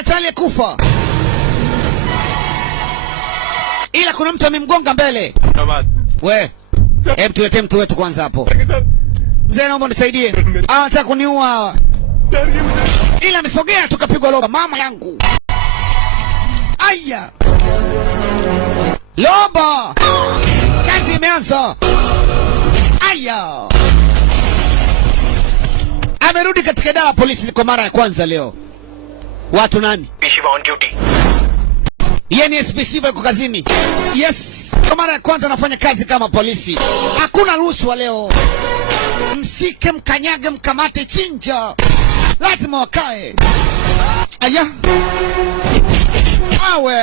hatari kufa. Ila kuna mtu amemgonga mbele. We, hebu tuletee mtu wetu kwanza hapo. Mzee naomba nisaidie. Anataka kuniua. Ila amesogea tukapigwa loba mama yangu. Aya. Loba. Kazi imeanza. Aya. Amerudi katika idara ya polisi kwa mara ya kwanza leo. Watu nani? Shiva on duty. Yeye ni SP Shiva yuko kazini. Yes. Kwa mara ya kwanza anafanya kazi kama polisi. Hakuna rushwa leo. Mshike, mkanyage, mkamate, chinja. Lazima wakae. Aya. Awe.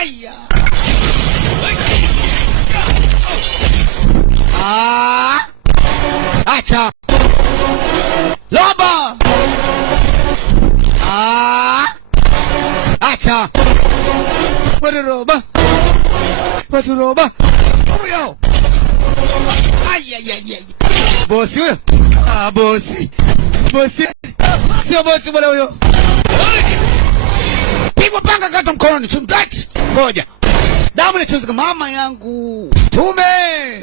Aya. Acha. Loba. Acha. Waturoba. Waturoba. Huyo. Ay. Bosi huyo. Bosi. Bosi. Sio bosi bwana huyo. Pigwa panga kata mkononi. Chungaji. Ngoja. Damu ni chunga mama yangu. Tume.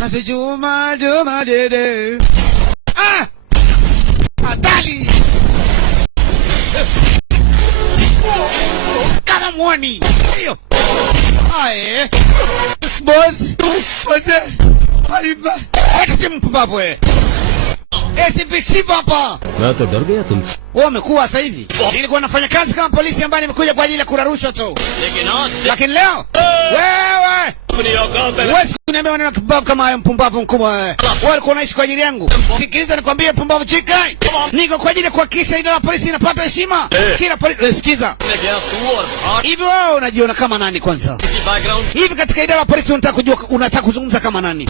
Nasi Juma dede. Atali. Kama mwani. Hiyo. Aye. Bosi. Bosi. Ariba. Eti mpumbavu wewe. SP Shiva hapa. मैं तो डर गया तुमसे। Wewe umekuwa sasa hivi. Nilikuwa nafanya kazi kama polisi ambaye nimekuja kwa ajili ya kura rushwa tu. Lakini leo wewe kuniambia maneno kibao kama hayo, mpumbavu mkubwa wewe. Wewe ulikuwa unaishi kwa ajili yangu. Sikiliza nikwambie, mpumbavu chika. Niko kwa ajili ya kuhakikisha idara ya polisi inapata heshima. Kila polisi sikiza. Hivi wewe unajiona kama nani kwanza? Hivi katika idara ya polisi unataka kuzungumza kama nani?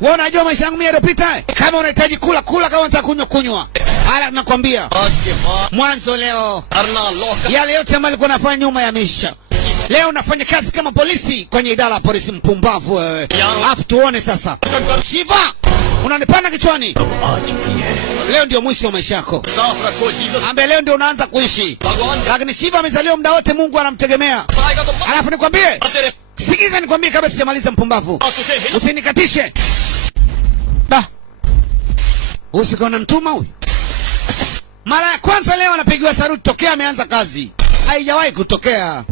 Wewe unajua maisha yangu mimi yaliyopita? Kama unahitaji kula, kama unataka kunywa. Hala nakwambia. Mwanzo leo. Yale yote ambayo nilikuwa nafanya nyuma ya maisha. Leo nafanya kazi kama polisi kwenye idara ya polisi, mpumbavu wewe. Afu tuone sasa. Shiva, unanipanda kichwani. Leo ndio mwisho wa maisha yako. Ambe leo ndio unaanza kuishi. Lakini Shiva amezaliwa muda wote Mungu anamtegemea. Alafu nikwambie. Sikiza nikwambie kabla sijamaliza, mpumbavu. Usinikatishe. Usikona mtuma huyu. Mara ya kwanza leo anapigiwa saruti tokea ameanza kazi. Haijawahi kutokea.